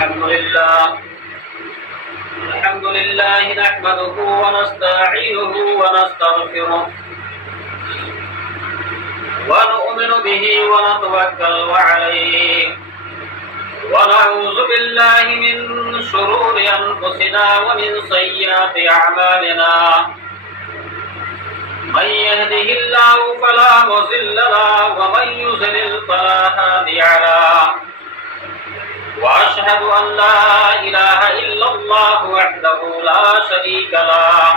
الحمد لله نحمده ونستعينه ونستغفره ونؤمن به ونتوكل عليه ونعوذ بالله من شرور أنفسنا ومن سيئات أعمالنا من يهده الله فلا مضل له ومن يضلل فلا هادي له وأشهد أن لا إله إلا الله وحده لا شريك له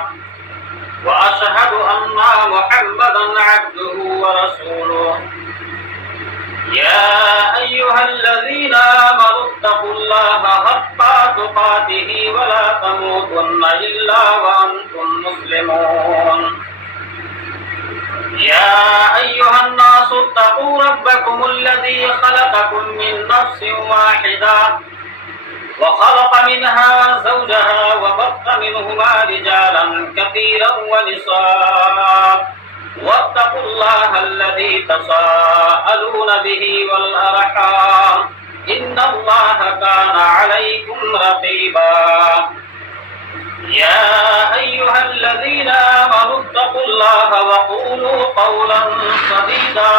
وأشهد أن محمدا عبده ورسوله يا أيها الذين آمنوا اتقوا الله حق تقاته ولا تموتن إلا وأنتم مسلمون يا أيها الناس اتقوا ربكم الذي خلقكم من نفس واحدة وخلق منها زوجها وبث منهما رجالا كثيرا ونساء واتقوا الله الذي تساءلون به والأرحام إن الله كان عليكم رقيبا يا أيها الذين آمنوا اتقوا الله وقولوا قولا سديدا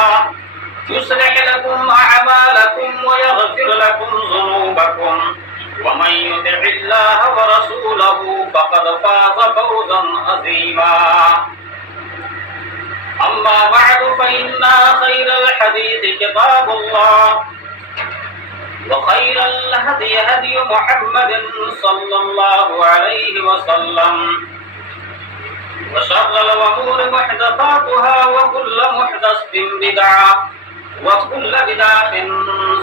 يصلح لكم أعمالكم ويغفر لكم ذنوبكم ومن يطع الله ورسوله فقد فاز فوزا عظيما أما بعد فإن خير الحديث كتاب الله وخير الهدي هدي محمد صلى الله عليه وسلم وشر الأمور محدثاتها وكل محدثة بدعة وكل بدعة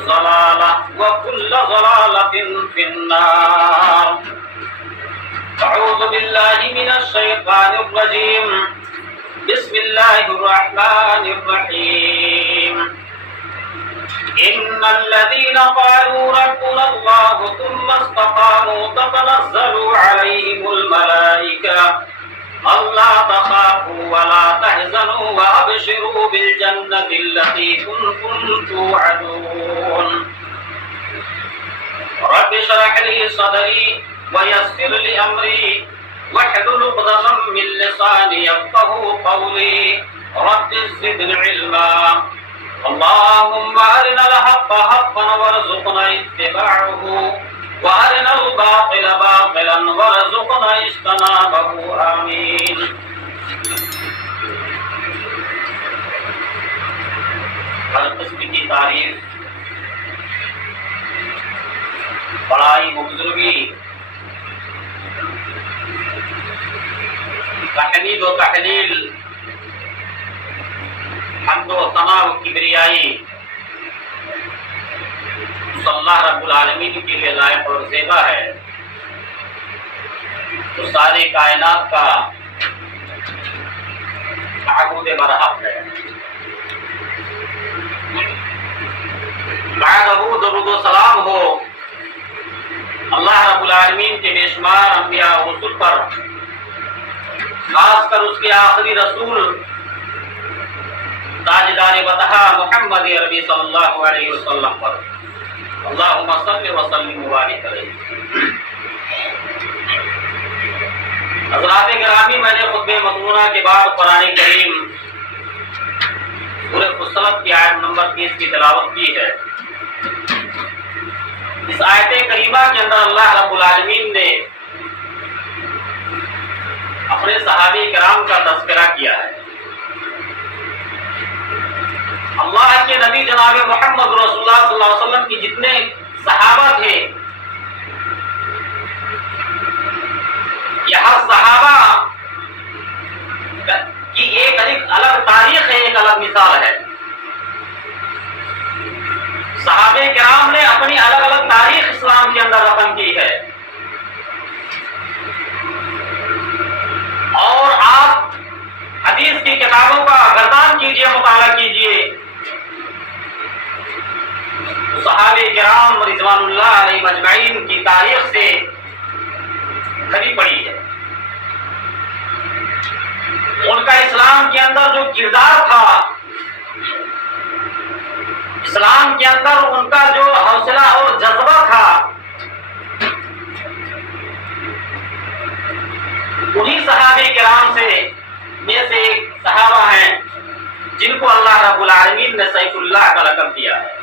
ضلالة وكل ضلالة في النار أعوذ بالله من الشيطان الرجيم بسم الله الرحمن الرحيم إن الذين قالوا ربنا الله ثم استقاموا تتنزل عليهم الملائكة ألا تخافوا ولا تحزنوا وأبشروا بالجنة التي كنتم توعدون رب اشرح لي صدري ويسر لي أمري واحلل عقدة من لساني يفقهوا قولي رب زدني علما اللهم أرنا الحق حقا وارزقنا اتباعه وأرنا الباطل باطلا وارزقنا اجتنابه آمين ہر قسم کی تعریف بڑائی بزرگی تحمید و تحلیل حمد و ثنا و کبریائی اللہ رب العالمین کے لیے لائق اور زیبا ہے تو ساری کائنات کا معبود برحق ہے بعدہ درود و سلام ہو اللہ رب العالمین کے بے شمار انبیاء و رسول پر خاص کر اس کے آخری رسول تاجدار بطحا محمد عربی صلی اللہ علیہ وسلم پر اللہم صلی وسلم وبارک علیہ. حضرات گرامی، میں نے خطبہ مضمونہ کے بعد قرآن کریم سورہ فصلت کی آیت نمبر 30 کی تلاوت کی ہے. اس آیت کریمہ کے اندر اللہ رب العالمین نے اپنے صحابی کرام کا تذکرہ کیا ہے. اللہ کے نبی جناب محمد رسول اللہ صلی اللہ علیہ وسلم کی جتنے صحابہ تھے، یہ ہر صحابہ کی ایک الگ تاریخ ہے، ایک الگ مثال ہے. صحابہ کرام نے اپنی الگ الگ تاریخ اسلام کے اندر رقم کی ہے، اور آپ حدیث کی کتابوں کا گردان کیجئے، مطالعہ کیجئے. صحابہ کرام رضوان اللہ علیہ مجمعین کی تاریخ سے بھری پڑی ہے. ان کا اسلام کے اندر جو کردار تھا، اسلام کے اندر ان کا جو حوصلہ اور جذبہ تھا، سیف اللہ کا لقب دیا ہے۔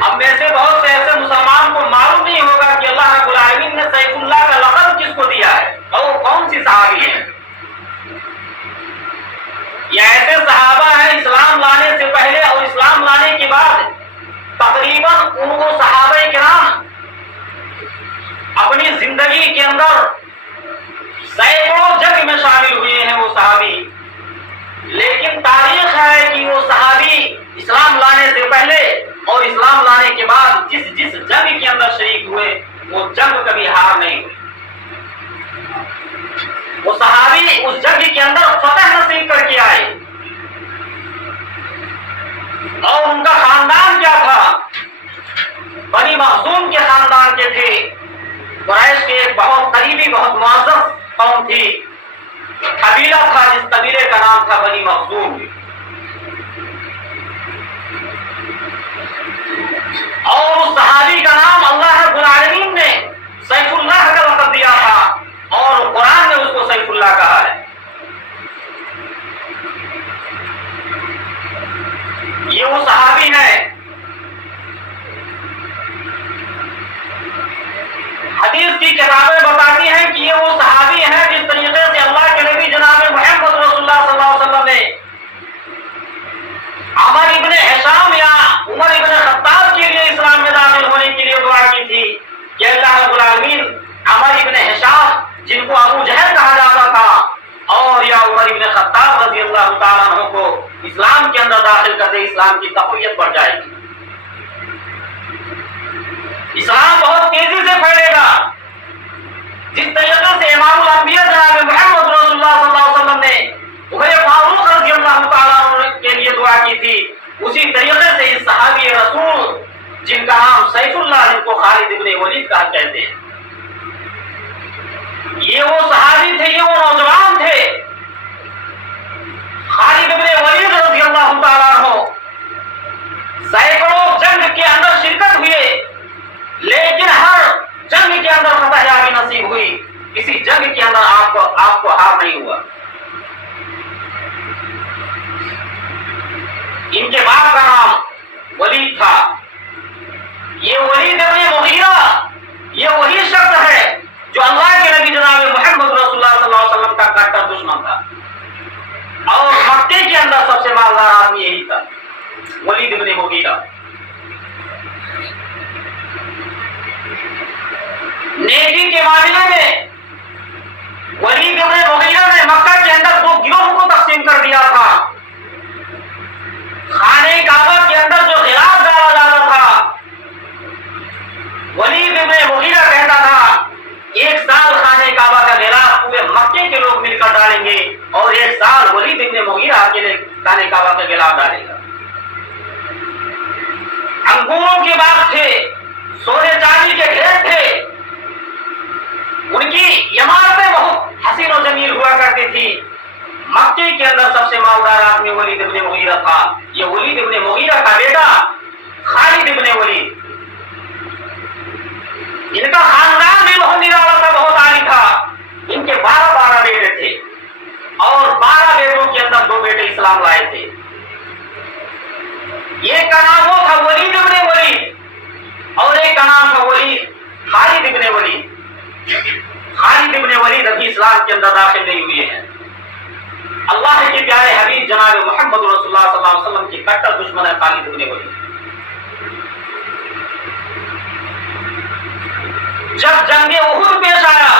ہم میں سے بہت سے ایسے مسلمان کو معلوم نہیں ہوگا کہ اللہ رب العالمین نے سیف اللہ کا لقب کس کو دیا ہے اور وہ کون سی صحابی ہیں۔ یہ ایسے صحابہ ہیں اسلام لانے سے پہلے اور اسلام لانے کے بعد تقریباً ان کو صحابہ کرام اپنی زندگی کے اندر سینکڑوں جنگ میں شامل ہوئے ہیں وہ صحابی، لیکن تاریخ ہے کہ وہ صحابی اسلام لانے سے پہلے اور اسلام لانے کے بعد جس جس جنگ کے اندر شریک ہوئے وہ جنگ کبھی ہار نہیں ہوئی۔ وہ صحابی اس جنگ کے اندر فتح نصیب کر کے آئے، اور ان کا خاندان کیا تھا؟ بنی مخزوم کے خاندان کے تھے۔ قریش کے ایک بہت قریبی بہت معزز قوم تھی، قبیلہ تھا جس قبیلے کا نام تھا بنی مخزوم، اور اس صحابی کا نام اللہ رب العالمین نے سیف اللہ کا لقب دیا تھا اور قرآن نے اس کو سیف اللہ کہا ہے۔ یہ وہ صحابی ہے، حدیث کی کتابیں بتاتی ہیں کہ یہ وہ صحابی ہیں جس طریقے سے اللہ کے نبی جناب محمد رسول اللہ صلی اللہ علیہ وسلم نے عمر ابن ہشام یا عمر ابن خطاب کے لیے اسلام میں داخل ہونے کے لیے دعا کی تھی کہ اللہ رب العالمین عمر ابن ہشام جن کو ابو جہل کہا جاتا تھا اور یا عمر ابن خطاب رضی اللہ تعالیٰ عنہ کو اسلام کے اندر داخل کر دے، اسلام کی تقویت بڑھ جائے گی، اسلام بہت تیزی سے پھیلے گا۔ جس طریقے سے امام الانبیاء جناب محمد رسول اللہ صلی اللہ علیہ وسلم نے عمر فاروق رضی اللہ تعالیٰ عنہ کے لیے دعا کی تھی، اسی طریقے سے اس صحابی رسول جن کا نام سیف اللہ، جن کو خالد ابن ولید کہا کہتے ہیں، یہ وہ صحابی تھے، یہ وہ نوجوان تھے۔ خالد ابن ولید رضی اللہ تعالیٰ عنہ سینکڑوں جنگ کے اندر شرکت ہوئے، لیکن ہر جنگ کے اندر فتح یابی نصیب ہوئی، کسی جنگ کے اندر آپ کو ہار نہیں ہوا۔ ان کے باپ کا نام ولید تھا۔ یہ ولید ابن مغیرہ یہ وہی شخص ہے جو اللہ کے نبی جناب محمد رسول اللہ صلی اللہ علیہ وسلم کا کٹر دشمن تھا، اور مکے کے اندر سب سے مالدار آدمی یہی تھا، ولید ابن مغیرہ۔ نیکی کے معاملے میں ولید ابن مغیرہ نے مکہ کے اندر دو گروہوں کو تقسیم کر دیا تھا۔ خانہ کعبہ کے اندر جو غلاف ڈالا جاتا تھا، ولید ابن مغیرہ کہتا تھا 1 سال خانہ کعبہ کا غلاف پورے مکے کے لوگ مل کر ڈالیں گے، اور 1 سال ولید ابن مغیرہ اکیلے خانہ کعبہ کا غلاف ڈالے گا۔ انگوروں کے باغ تھے، سونے چاندی کے ڈھیر تھے، ان کی عمارتیں بہت حسین و جمیل ہوا کرتی تھی۔ مکے کے اندر سب سے مالدار آدمی ولید ابن مغیرہ تھا۔ یہ ولید ابن مغیرہ کا بیٹا خالد ابن ولید، ان کا خاندان بھی بہت نرالا تھا، بہت عالی تھا۔ ان کے 12 بیٹے تھے، اور 12 بیٹوں کے اندر 2 بیٹے اسلام لائے تھے۔ ایک کا نام وہ تھا ولید ابن ولید، اور ایک کا نام تھا خالد ابن ولید۔ خالد ابن ولید ابھی اسلام کے اندر داخل نہیں ہوئے ہیں۔ اللہ کے پیارے حبیب جناب محمد رسول اللہ صلی اللہ علیہ وسلم کی کٹر دشمن ہے خالد ابن ولید۔ جب جنگ احد پیش آیا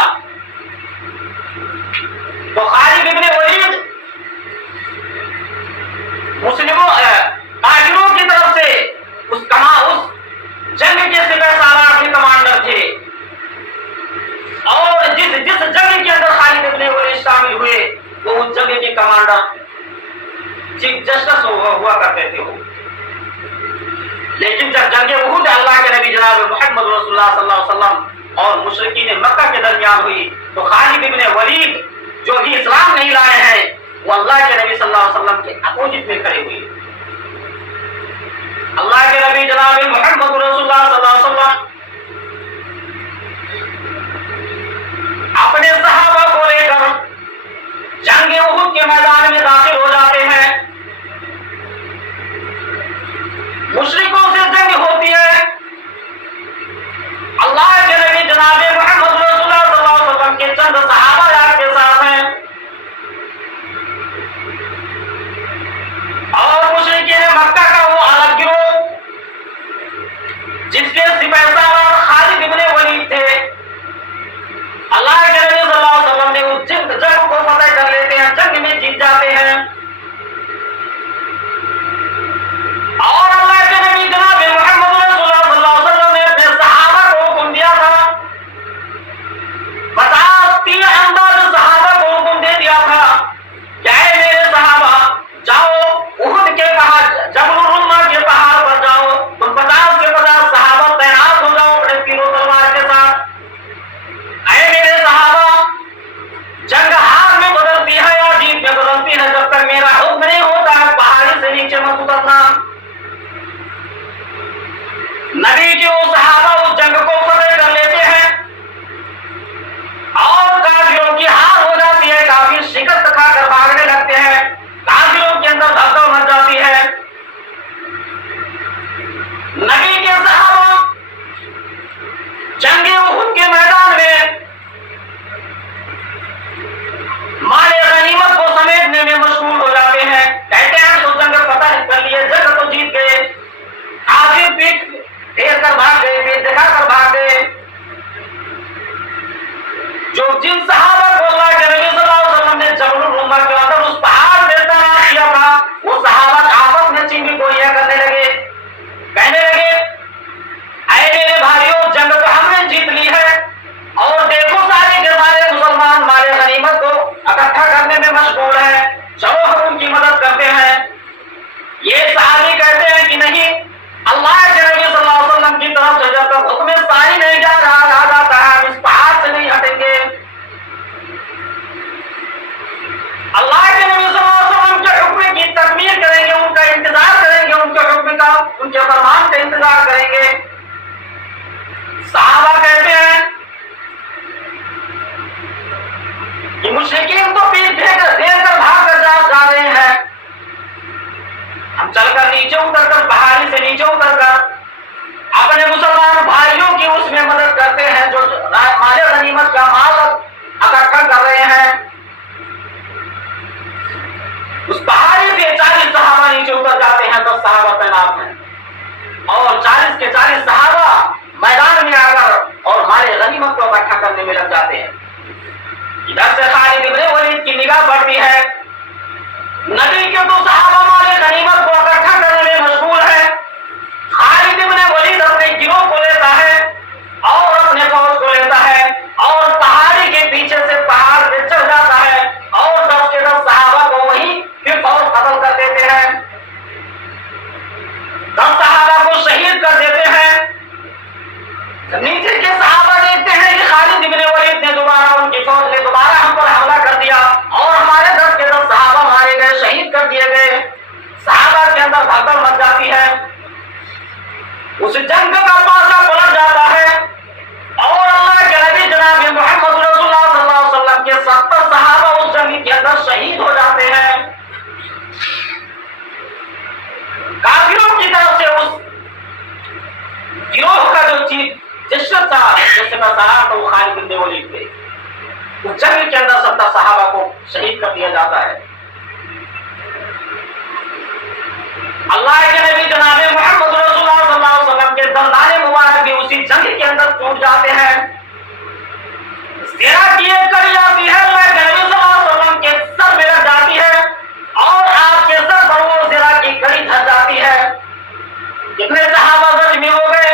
تو خالد ابن ولید مسلموں کافروں کی طرف سے اس جنگ کے سپہسالار کے کمانڈر تھے، اور جس جنگ کے اندر خالد ابن ولید شامل ہوئے وہ اس جنگ کے کمانڈر چیف جسٹس ہوا کرتے تھے۔ لیکن جب جنگ احد اللہ کے نبی جناب محمد رسول اللہ صلی اللہ علیہ وسلم اور مشرکین مکہ کے درمیان ہوئی تو خالد ابن ولید جو بھی اسلام نہیں لائے ہیں وہ اللہ کے نبی صلی اللہ علیہ وسلم کے اپوزٹ میں کھڑے ہوئے۔ اللہ کے نبی جناب محمد رسول اللہ صلی اللہ علیہ وسلم اپنے صحابہ کو لے کر جنگ احد کے میدان میں داخل ہو جاتے ہیں، نبی کے وہ صحابہ اس جنگ کو فتح کر لیتے ہیں اور کافروں کی ہار ہو جاتی ہے، کافی شکست کھا کر بھاگنے لگتے ہیں، کافروں کے اندر دھڑکن مچ جاتی ہے۔ نبی کے صحابہ جنگ احد کے میدان میں مال غنیمت کو سمیٹنے میں مشغول ہو جاتے ہیں، کہتے ہیں تو جنگ فتح کر لیے، جنگ تو جیت گئے، کافر پیٹ پھیر کر بھاگ گئے، پیٹ دکھا کر بھاگ گئے۔ جو جن صحابہ کو اللہ کے نبی صلی اللہ علیہ وسلم نے جبل الرمہ کے اندر اس پہاڑ پہ تعینات کیا تھا، وہ صحابہ آپس میں چینی گولیاں کرنے لگے، کہنے لگے اے میرے بھائیوں، جنگ تو ہم نے جیت لی ہے اور دیکھو سارے کے سارے مسلمان مال غنیمت کو اکٹھا کرنے میں مشغول ہیں، چلو ہم ان کی مدد کرتے ہیں۔ یہ صحابی کہتے ہیں کہ نہیں، اللہ کے نبی صلی اللہ علیہ وسلم کی طرف سے جب تک حکم ثانی نہیں جا جاتا ہے ہم اس پہاڑ سے نہیں ہٹیں گے۔ اللہ کے نبی صلی اللہ علیہ وسلم کے حکم کی تکمیل کریں گے، ان کا انتظار کریں گے، ان کے حکم کا، ان کے فرمان کا انتظار کریں گے۔ صحابہ کہتے ہیں کہ مشرکین تو پیٹ دے کر بھاگ کر جا رہے ہیں، ہم چل کر نیچے اتر کر، پہاڑی سے نیچے اتر کر اپنے مسلمان بھائیوں کی اس میں مدد کرتے ہیں جو مال غنیمت کا مال اکٹھا کر رہے ہیں۔ اس پہاڑی پہ 40 صحابہ نیچے اتر جاتے ہیں، 10 صحابہ تعینات ہیں اور 40 کے 40 صحابہ میدان میں آ کر اور مال غنیمت کو اکٹھا کرنے میں لگ جاتے ہیں۔ ادھر سے خالد ابن ولید کی نگاہ پڑتی ہے، نبی کے تو صحابہ مال غنیمت کو اکٹھا کرنے میں مشغول ہے، خالد ابن ولید اپنے گروہ کو لیتا ہے اور اپنے فوج کو لیتا ہے اور پہاڑی کے پیچھے سے پہاڑ پہ چڑھ جاتا ہے اور 10 کے 10 صحابہ کو وہیں پھر فوج قتل کر دیتے ہیں، 10 صحابہ کو شہید کر دیتے ہیں۔ نیچے کے صحابہ دیکھتے ہیں کہ خالد ابن ولید نے دوبارہ ان کی فوج نے دوبارہ ہم پر حملہ کر دیا اور ہمارے 10 کے 10 صحابہ مارے گئے، شہید کر دیے گئے۔ صحابہ کے اندر بھگدڑ مچ جاتی ہے، اس جنگ کا پاسا پلٹ جاتا ہے اور اللہ کے نبی جناب محمد رسول اللہ صلی اللہ علیہ وسلم کے 70 صحابہ اس جنگ کے اندر شہید ہو جاتے ہیں۔ کافروں کی طرف سے اس گروہ کا جو جشن تھا، جیسے میں بتا تو وہ خالد بن ولید تھے، اس جنگ کے اندر 70 صحابہ کو شہید کر دیا جاتا ہے۔ اللہ کے نبی جناب محمد رسول اللہ صلی اللہ علیہ وسلم کے دندان مبارک بھی اسی جنگ کے اندر ٹوٹ جاتے ہیں، زرہ کی ایک کڑی جاتی ہے، اللہ کے نبی صلی اللہ علیہ وسلم کے سر میں لگ جاتی ہے اور آپ کے سر پر وہ زرہ کی کڑی دھر جاتی ہے۔ کتنے صحابہ زخمی ہو گئے،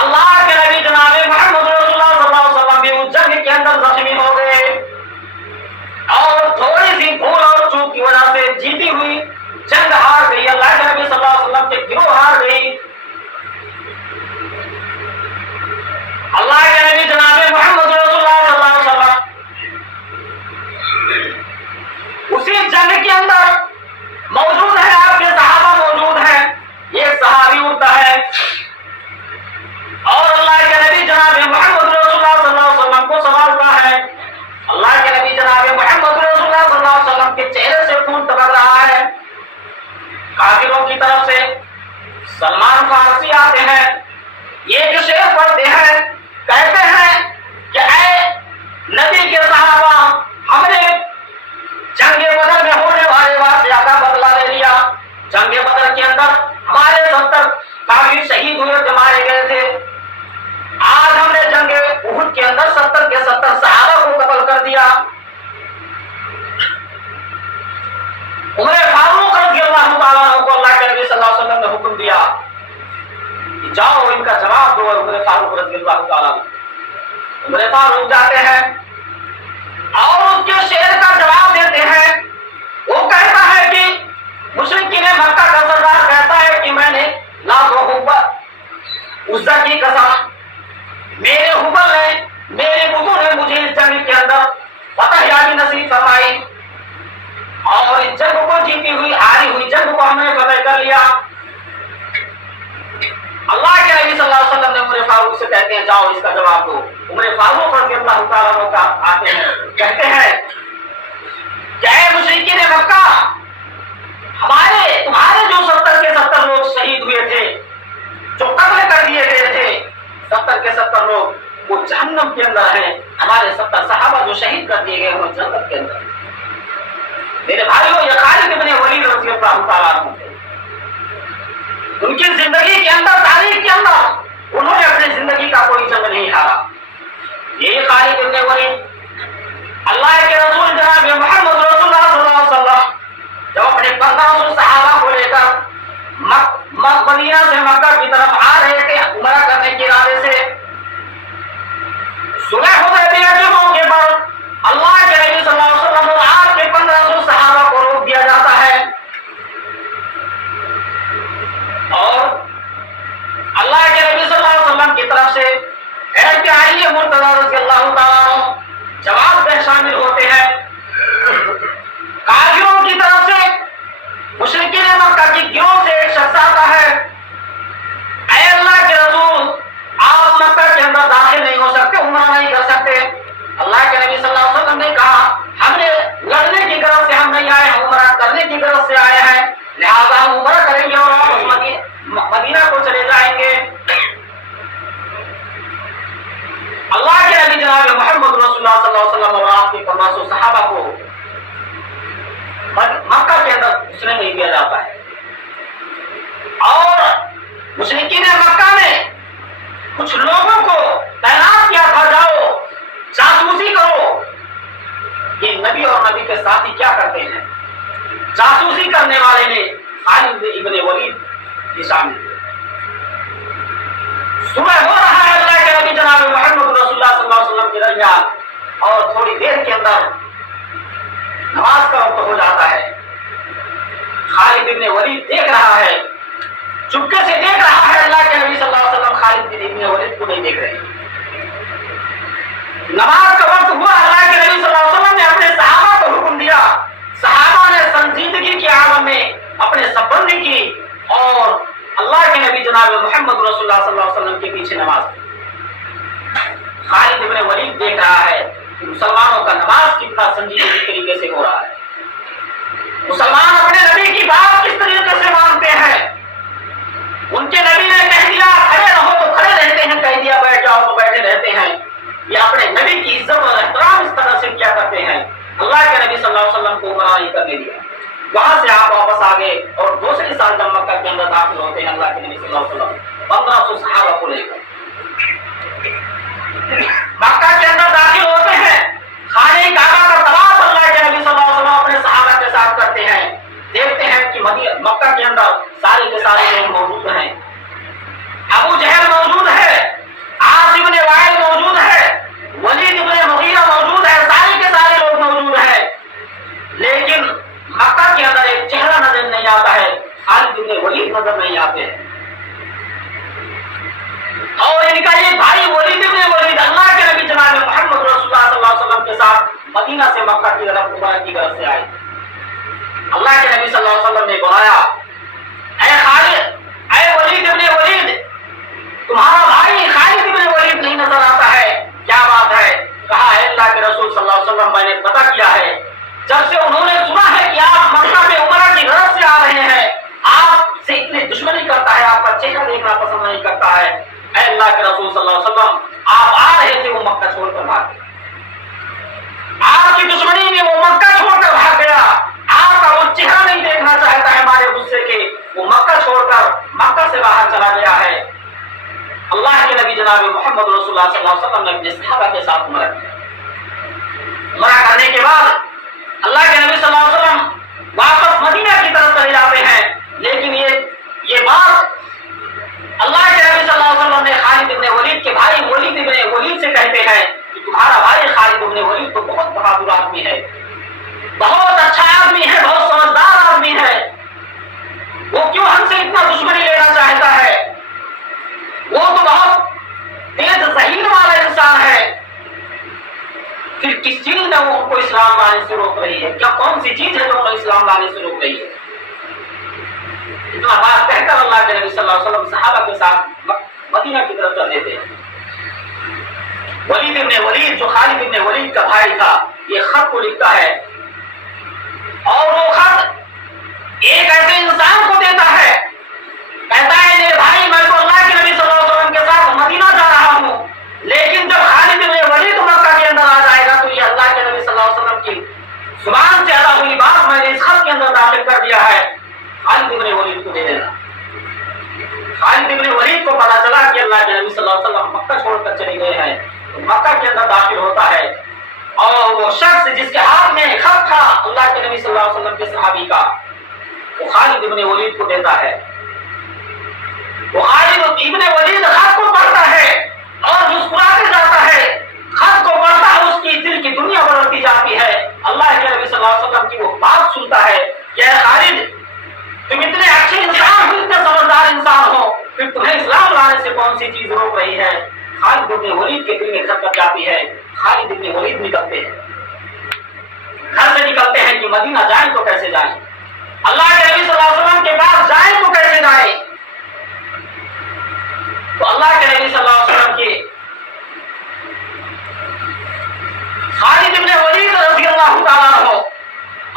اللہ کے نبی جناب محمد رسول اللہ صلی اللہ علیہ وسلم بھی اس جنگ کے اندر زخمی ہو گئے اور تھوڑی سی بھول اور چوک کی وجہ سے جیتی ہوئی جنگ ہار گئی، اللہ کے نبی صلی اللہ علیہ وسلم کے گروہ ہار گئی۔ اللہ کے نبی جناب محمد رسول اللہ صلی اللہ علیہ وسلم اسی جنگ کے اندر موجود ہے، آپ کے صحابہ موجود ہیں، ایک صحابی اٹھتا ہے اور اللہ کے نبی جناب محمد رسول اللہ صلی اللہ علیہ وسلم کو سوالتا ہے۔ اللہ کے نبی جناب محمد رسول اللہ صلی اللہ علیہ وسلم کے چہرے سے خون ٹپک رہا ہے۔ کافروں کی طرف سے سلمان فارسی آتے ہیں، یہ جو شعر پڑھتے ہیں، کہتے ہیں کہ اے نبی کے صحابہ، ہم نے جنگ بدر میں ہونے والے واقعہ کا بدلہ لے لیا۔ جنگ بدر کے اندر ہمارے 70 کافر شہید ہوئے جو مارے گئے تھے، آج ہم نے جنگ احد کے اندر 70 کے 70 صحابہ کو قتل کر دیا۔ عمر فاروق رضی اللہ تعالیٰ عنہ کو اللہ کے نبی صلی اللہ علیہ وسلم نے حکم دیا کہ جاؤ ان کا جواب دو۔ عمر فاروق رضی اللہ تعالیٰ عنہ عمر فاروق جاتے ہیں اور اس کے شعر کا جواب دیتے ہیں۔ وہ کہتا ہے کہ مشرکین مکہ کا سردار کہتا ہے کہ میں نے لات و عزا کی قسم، میرے حبل نے، میرے بزرگ نے مجھے اس جنگ کے اندر فتح یابی نصیب فرمائی اور اس جنگ کو جیتی ہوئی ہاری ہوئی جنگ کو ہم نے فتح کر لیا۔ اللہ کے نبی صلی اللہ علیہ وسلم سے کہتے ہیں جاؤ اس کا جواب دو. عمر فاروق رضی اللہ تعالیٰ عنہ کا آتے ہیں, کہتے ہیں کہ اے مشرکین مکہ, تمہارے جو 70 کے 70 لوگ شہید ہوئے تھے, جو قتل کر دیے گئے تھے, 70 کے 70 لوگ وہ جہنم کے اندر ہیں. ہمارے 70 صحابہ جو شہید کر دیے گئے وہ جنت کے اندر. میرے بھائیوں, یہ خالد بن ولید رضی اللہ تعالیٰ عنہ تھے. ان کی زندگی کے اندر, تاریخ کے اندر انہوں نے اپنی زندگی کا کوئی جنگ نہیں ہارا. یہی خالد بن ولید اللہ کے رسول جناب محمد رسول اللہ صلی اللہ علیہ وسلم جب اپنے 1500 صحابہ کو لے کر مدینہ سے مکہ کی طرف آ رہے تھے عمرہ کرنے کے ارادے سے, صلح حدیبیہ کے موقع پر اللہ کے نبی صلی اللہ علیہ وسلم اور آپ کے 1500 صحابہ کو روک دیا جاتا ہے, اور اللہ کے نبی صلی اللہ علیہ وسلم کی طرف سے اے علی مرتضی رضی اللہ تعالیٰ عنہ جواب میں شامل ہوتے ہیں. کافروں کی طرف سے, مشرکین مکہ کی گروہ سے ایک شخص آتا ہے, اے اللہ کے رسول آپ مکہ کے اندر داخل نہیں ہو سکتے, عمرہ نہیں کر سکتے. اللہ کے نبی صلی اللہ علیہ وسلم نے کہا ہم نے لڑنے کی غرض سے ہم نہیں آئے, ہم عمرہ کرنے کی غرض سے آئے ہیں, لہذا ہم عمرہ کریں گے اور آپ مدینہ کو چلے جائیں گے. اللہ کے نبی جناب محمد رسول اللہ صلی اللہ علیہ وسلم اور آپ کے 1500 صحابہ کو مکہ کے اندر گھسنے نہیں دیا جاتا ہے, اور مشرکین مکہ نے کچھ لوگوں کو تعینات کیا تھا, جاؤ جاسوسی کرو. یہ نبی اور نبی کے ساتھی کیا کرتے ہیں, جاسوسی کرنے والے نے خالد ابن ولید کی شامل. صبح ہو رہا ہے اللہ کے نبی جناب محمد رسول اللہ صلی اللہ علیہ وسلم کے درمیان, اور تھوڑی دیر کے اندر نماز کا وقت ہو جاتا ہے. خالد ابن ولید دیکھ رہا ہے, چپکے سے دیکھ رہا ہے, اللہ کے نبی صلی اللہ علیہ وسلم خالد ابن ولید کو نہیں دیکھ رہے. نماز کا وقت ہوا, اللہ کے نبی صلی اللہ علیہ وسلم نے اپنے صحابہ کو حکم دیا, صحابہ نے سنجیدگی کے عالم میں اپنے سب بندی کی, اور اللہ کے نبی جناب محمد رسول اللہ صلی اللہ علیہ وسلم کے پیچھے نماز پڑھی. خالد ابن ولید دیکھ رہا ہے کہ مسلمانوں کا نماز کتنا سنجیدگی طریقے سے ہو رہا ہے, مسلمان اپنے نبی کی بات کس طریقے سے مانتے ہیں. ان کے نبی نے کہہ دیا کھڑے رہو تو کھڑے رہتے ہیں, کہہ دیا بیٹھ جاؤ تو بیٹھے رہتے ہیں. یہ اپنے نبی کی عزت اور احترام اس طرح سے کیا کرتے ہیں. اللہ کے نبی صلی اللہ علیہ وسلم کو عمرہ نہیں کرنے دیا. وہاں سے آپ واپس آ گئے اور دوسرے سال جب مکہ کے اندر داخل ہوتے ہیں اللہ کے نبی صلی اللہ علیہ وسلم 1500 صحابہ کو لے کر مکہ کے اندر داخل ہوتے ہیں. خانہ کعبہ کا طواف اللہ کے نبی صلی اللہ علیہ وسلم اپنے صحابہ کے ساتھ کرتے ہیں. دیکھتے ہیں کہ مکہ کے اندر سارے کے سارے لوگ موجود ہیں. ابو جہل موجود ہے, عاص بن وائل موجود ہے, ولید بن مغیرہ موجود ہے, سارے کے سارے لوگ موجود ہیں. لیکن مکہ کے اندر ایک چہرہ نظر نہیں آتا ہے, خالد بن ولید نظر نہیں آتے ہیں. اور ان کا یہ بھائی ولید بن ولید اللہ کے نبی جناب محمد رسول اللہ صلی اللہ علیہ وسلم کے ساتھ مدینہ سے مکہ کی طرف عمرہ کی غرض سے آئے. اللہ کے نبی صلی اللہ علیہ وسلم نے بلایا, اے خالد, اے ولید بن ولید, تمہارا بھائی خالد بن ولید نہیں نظر آتا ہے, کیا بات ہے؟ کہا ہے اللہ کے رسول صلی اللہ علیہ وسلم میں نے پتہ کیا ہے, جب سے انہوں نے سنا ہے کہ آپ مکہ میں عمرہ کی غرض سے آ رہے ہیں, آپ سے اتنی دشمنی کرتا ہے, آپ کا چہرہ دیکھنا پسند نہیں کرتا ہے. اے اللہ کے رسول صلی اللہ علیہ وسلم آپ آ رہے تھے, وہ مکہ چھوڑ کر بھاگ گیا. آپ کی دشمنی میں وہ مکہ چھوڑ کر بھاگ گیا. آپ کا وہ چہرہ نہیں دیکھنا چاہتا ہے ہمارے غصے کے, وہ مکہ چھوڑ کر مکہ سے باہر چلا گیا ہے. اللہ کے نبی جناب محمد رسول اللہ صلی اللہ علیہ وسلم نے اپنے صحابہ کے ساتھ عمرہ کیا. عمرہ کرنے کے بعد اللہ کے نبی صلی اللہ علیہ وسلم واپس مدینہ کی طرف چلے جاتے ہیں. لیکن یہ بات اللہ کے نبی صلی اللہ علیہ وسلم نے خالد ابن ولید کے بھائی ولید ابن ولید سے کہتے ہیں کہ تمہارا بھائی خالد ابن ولید تو بہت بہادر آدمی ہے, بہت اچھا آدمی ہے, بہت سمجھدار آدمی ہے, وہ کیوں ہم سے اتنا دشمنی لینا چاہتا ہے, وہ تو بہت تیز ذہین والا انسان ہے. پھر کس چیز نے وہ ان کو اسلام لانے سے روک رہی ہے, کیا کون سی چیز ہے جو انہیں اسلام لانے سے روک رہی ہے؟ اتنا بات کہہ کر اللہ کے نبی صلی اللہ علیہ وسلم صحابہ کے ساتھ مدینہ کی طرف چل دیتے ہیں. ولید ابن ولید جو خالد ابن ولید کا بھائی تھا یہ خط کو لکھتا ہے، اور وہ خط ایک ایسے انسان کو دیتا ہے، کہتا ہے میرے بھائی میں تو اللہ کے نبی صلی اللہ علیہ وسلم کے ساتھ مدینہ جا رہا ہوں، لیکن جب خالد ابن ولید مکہ کے اندر آ جائے گا تو یہ اللہ کے نبی صلی اللہ علیہ وسلم کی زبان سے ادا ہوئی بات میں نے اس خط کے اندر داخل کر دیا ہے، خالد ابن ولید کو دے دینا۔ خالد ابن ولید کو پتا چلا کہ اللہ کے نبی صلی اللہ علیہ وسلم مکہ چھوڑ کر چلے گئے ہیں، تو مکہ کے اندر داخل ہوتا ہے، اور وہ شخص جس کے ہاتھ میں خط تھا اللہ کے نبی صلی اللہ علیہ وسلم کے صحابی کا، وہ خالد ابن ولید کو دیتا ہے۔ وہ خالد ابن ولید خط کو پڑھتا ہے اور مسکراتے جاتا ہے، خط کو پڑھتا ہے، اس کی دل کی دنیا بدلتی جاتی ہے، اللہ کے نبی صلی اللہ علیہ وسلم کی وہ بات سنتا ہے کہ اے خالد تم اتنے اچھے انسان ہو، اتنے سمجھدار انسان ہو، پھر تمہیں اسلام لانے سے کون سی چیز روک رہی ہے؟ خالد ابن ولید کے دل میں خطر جاتی ہے، خالد ابن ولید نکلتے ہیں، گھر سے نکلتے ہیں کہ مدینہ جائیں تو کیسے جائیں، اللہ کے نبی صلی اللہ علیہ وسلم کے پاس جائیں تو کیسے جائیں؟ تو اللہ کے نبی صلی اللہ علیہ وسلم کے خالد ابن ولید رضی اللہ تعالیٰ عنہ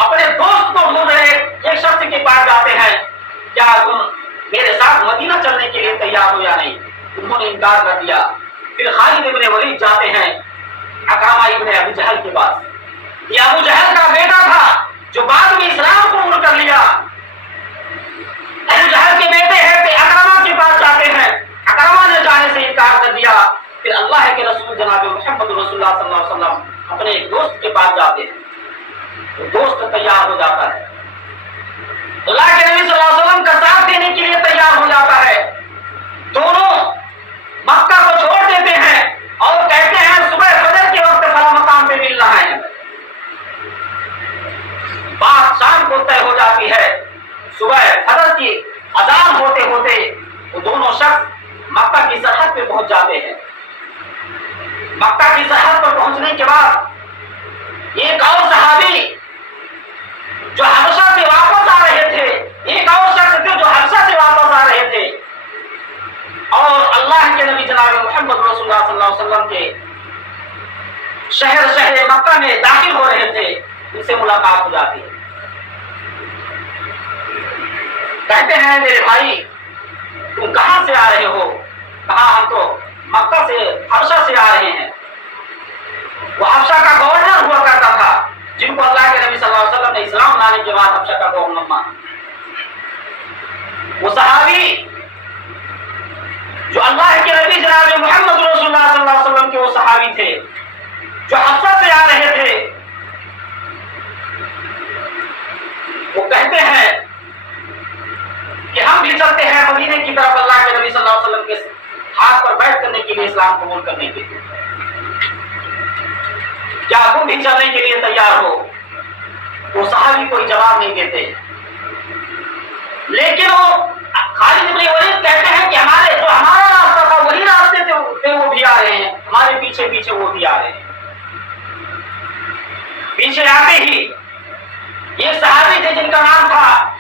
اپنے دوست کو ڈھونڈ رہے ایک شخص کے پاس جاتے ہیں، کیا تم میرے ساتھ مدینہ چلنے کے لیے تیار ہو یا نہیں؟ انہوں نے انکار کر دیا۔ پھر خالد ابن ولید جاتے ہیں اکرمہ ابن ابی جہل کے پاس، یہ ابو جہل کا بیٹا تھا جو بعد میں اسلام قبول کر لیا، ابو جہل کے بیٹے ہیں، کہ اکرمہ کے پاس جاتے ہیں، اکرمہ نے جانے سے انکار کر دیا۔ پھر اللہ کے رسول جناب محمد رسول اللہ صلی اللہ علیہ وسلم اپنے ایک دوست کے پاس جاتے ہیں، تو دوست تیار ہو جاتا ہے، اللہ کے نبی صلی اللہ علیہ وسلم کا ساتھ دینے کے لیے تیار ہو جاتا ہے، دونوں مکہ کو چھوڑ دیتے ہیں اور کہتے ہیں صبح فجر کے وقت فلاں مقام پہ ملنا ہے۔ بات شام کو طے ہو جاتی ہے، صبح فجر کی اذان ہوتے ہوتے وہ دونوں شخص مکہ کی سرحد پہ پہنچ جاتے ہیں۔ مکہ کی سرحد پر پہنچنے کے بعد ایک اور صحابی جو حبشہ سے واپس آ رہے تھے، ایک اور شخص تھے جو حبشہ سے واپس آ رہے تھے، اور اللہ کے نبی جناب محمد رسول اللہ صلی اللہ علیہ وسلم کے شہر مکہ میں داخل ہو رہے تھے، ان سے ملاقات ہو جاتی ہے۔ کہتے ہیں میرے بھائی تم کہاں سے آ رہے ہو؟ کہا ہم تو مکہ سے حبشہ سے آ رہے ہیں۔ وہ حبشہ کا گورنر ہوا کرتا تھا، جن کو اللہ کے نبی صلی اللہ علیہ وسلم نے اسلام لانے کے بعد حبشہ کا گورنر مانا۔ وہ صحابی جو اللہ کے نبی جناب محمد رسول اللہ صلی اللہ علیہ وسلم کے وہ صحابی تھے جو حبشہ سے آ رہے تھے، وہ کہتے ہیں کہ ہم بھی چلتے ہیں مدینے کی طرف اللہ کے نبی صلی اللہ علیہ وسلم کے ہاتھ پر بیٹھ کرنے کے لیے، اسلام قبول کرنے کے لیے، کیا تم بھی چلنے کے لیے تیار ہو؟ وہ صحابی کوئی جواب نہیں دیتے، لیکن وہ خالد ابن ولید کہتے ہیں کہ ہمارا راستہ تھا وہی راستے تھے وہ بھی آ رہے ہیں، ہمارے پیچھے پیچھے وہ بھی آ رہے ہیں۔ پیچھے آتے ہی ایک صحابی تھے جن کا نام تھا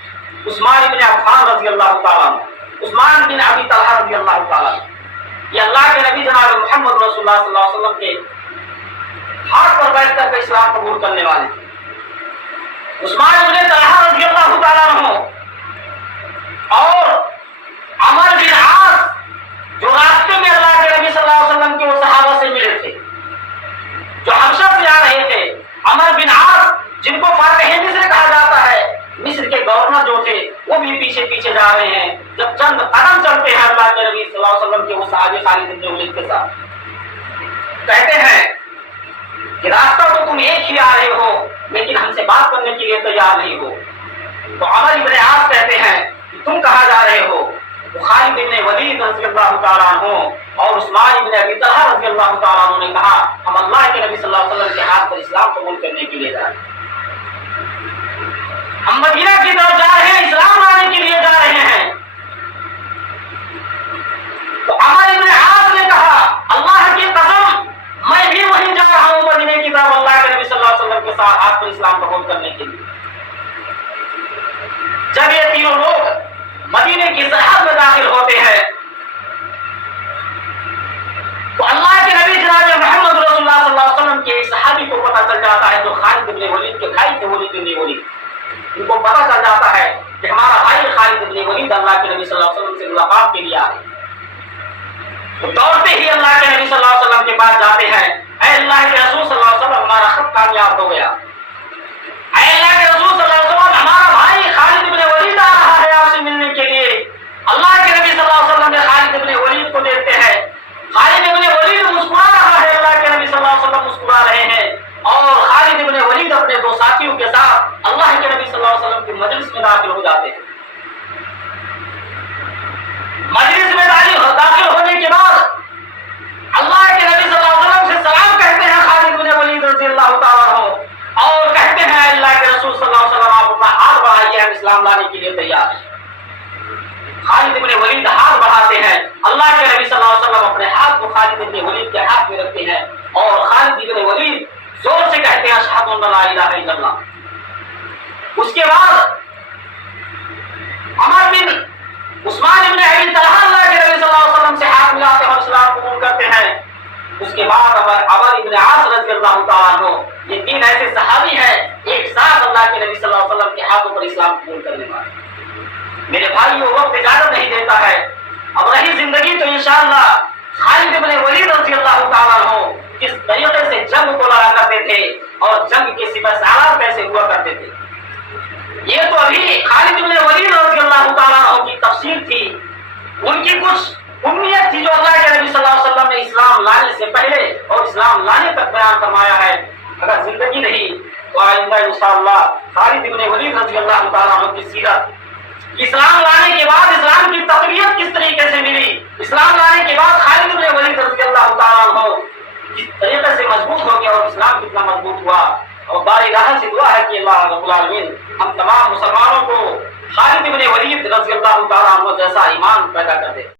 عثمان بن عفان رضی اللہ تعالیٰ عنہ، عثمان بن ابی طلحہ رضی اللہ تعالیٰ عنہ، یہ اللہ کے نبی جناب محمد رسول اللہ صلی اللہ علیہ وسلم کے ہاتھ پر بیٹھ کر کے اسلام قبول کرنے والے تھے۔ عثمان بن طلحہ رضی اللہ تعالیٰ عنہ اور عمر بن عاص جو راستے میں اللہ کے نبی صلی اللہ علیہ وسلم کے وہ صحابہ سے ملے تھے، جو حبشہ سے آ رہے تھے، عمر بن عاص جن کو فاتح مصر کہا جاتا ہے، مصر کے گورنر جو تھے وہ بھی پیچھے پیچھے جا رہے ہیں۔ جب چند قدم چلتے ہیں اللہ کے نبی صلی اللہ علیہ وسلم کے وہ صحابی خالد بن ولید کے ساتھ، کہتے ہیں کہ راستہ تو تم ایک ہی آ رہے ہو لیکن ہم سے بات کرنے کے لیے تیار نہیں ہو۔ تو عمر بن عاص کہتے ہیں کہ تم کہاں جا رہے ہو؟ تو خالد بن ولید رضی اللہ تعالیٰ عنہ اور عثمان بن ابی طلحہ رضی اللہ تعالیٰ عنہ نے کہا ہم اللہ کے نبی صلی اللہ علیہ وسلم کے ہاتھ پر اسلام قبول کرنے کے لیے جا رہے ہیں، ہم مدینہ کی طرف جا رہے ہیں، اسلام لانے کے لیے جا رہے ہیں۔ تو عمر بن عاص نے کہا اللہ کی قسم میں بھی وہیں جا رہا ہوں مدینے کی طرف اللہ کے نبی صلی اللہ علیہ وسلم کے ساتھ ہاتھ پر اسلام قبول کرنے کے لیے۔ جب یہ تینوں لوگ مدینے کی سرحد میں داخل ہوتے ہیں تو اللہ کے نبی جناب محمد جاتا ہے تو خالد بن ولید کے بھائی تھے ولید بن ولید، ان کو پتہ چل جاتا ہے کہ ہمارا بھائی خالد بن ولید اللہ کے نبی صلی اللہ علیہ وسلم سے ملاقات کے لیے آئے، تو دوڑتے ہی اللہ کے نبی صلی اللہ علیہ وسلم کے پاس جاتے ہیں، اے اللہ کے رسول صلی اللہ علیہ وسلم ہمارا خط کامیاب ہو گیا، اے اللہ کے رسول صلی اللہ علیہ وسلم ہمارا بھائی خالد بن ولید آ رہا ہے آپ سے ملنے کے لیے۔ اللہ کے نبی صلی اللہ علیہ وسلم نے خالد بن ولید کو دیکھتے ہیں، خالد بن ولید مسکرا رہا ہے، اللہ کے نبی صلی اللہ علیہ وسلم مسکرا رہے ہیں، اور خالد بن ولید اپنے دو ساتھیوں کے ساتھ اللہ کے نبی صلی اللہ علیہ وسلم کی مجلس میں داخل ہو جاتے ہیں۔ مجلس میں داخل ہونے کے بعد اللہ کے نبی صلی اللہ علیہ وسلم سے سلام کہتے ہیں خالد بن ولید رضی اللہ تعالیٰ عنہ، اور کہتے ہیں اللہ کے رسول صلی اللہ علیہ وسلم آپ اپنا ہاتھ بڑھائیے، ہم اسلام لانے کے لیے تیار ہیں۔ خالد بن ولید ہاتھ بڑھاتے ہیں، اللہ کے نبی صلی اللہ علیہ وسلم اپنے ہاتھ کو خالد بن ولید کے ہاتھ میں رکھتے ہیں، اور خالد بن ولید زور سے کہتے ہیں اشہد ان لا الہ الا اللہ۔ اس کے بعد عمر بن عثمان بن ابی طلحہ اللہ کے نبی صلی اللہ علیہ وسلم سے ہاتھ ملاتے ہیں اور اسلام قبول کرتے ہیں۔ اس کے بعد عمر بن عاص رضی اللہ تعالیٰ عنہ، یہ تین ایسے صحابی ہیں ایک ساتھ اللہ کے نبی صلی اللہ علیہ وسلم کے ہاتھوں پر اسلام قبول کرنے والے۔ میرے بھائیو، وقت اجازت نہیں دیتا ہے، اب رہی زندگی تو انشاءاللہ خالد بن ولید رضی اللہ تعالیٰ عنہ کس طریقے سے جنگ کو لڑا کرتے تھے اور جنگ کے سپہ سالار کیسے ہوا کرتے تھے، یہ تو ابھی خالد بن ولید رضی اللہ تعالیٰ عنہ کی تفصیل تھی، ان کی کچھ امنیت تھی جو اللہ کے نبی صلی اللہ علیہ وسلم نے اسلام لانے سے پہلے اور اسلام لانے تک بیان فرمایا ہے۔ اگر زندگی نہیں تو آئندہ انشاءاللہ خالد بن ولید رضی اللہ تعالیٰ عنہ کی سیرت، اسلام لانے کے بعد اسلام کی تقویت کس طریقے سے ملی، اسلام لانے کے بعد خالد بن ولید رضی اللہ تعالیٰ عنہ کس طریقے سے مضبوط ہو گیا اور اسلام کتنا مضبوط ہوا، اور باری راہ سے دعا ہے کہ اللہ رب العالمین ہم تمام مسلمانوں کو خالد بن ولید رضی اللہ تعالیٰ عنہ جیسا ایمان پیدا کر دے۔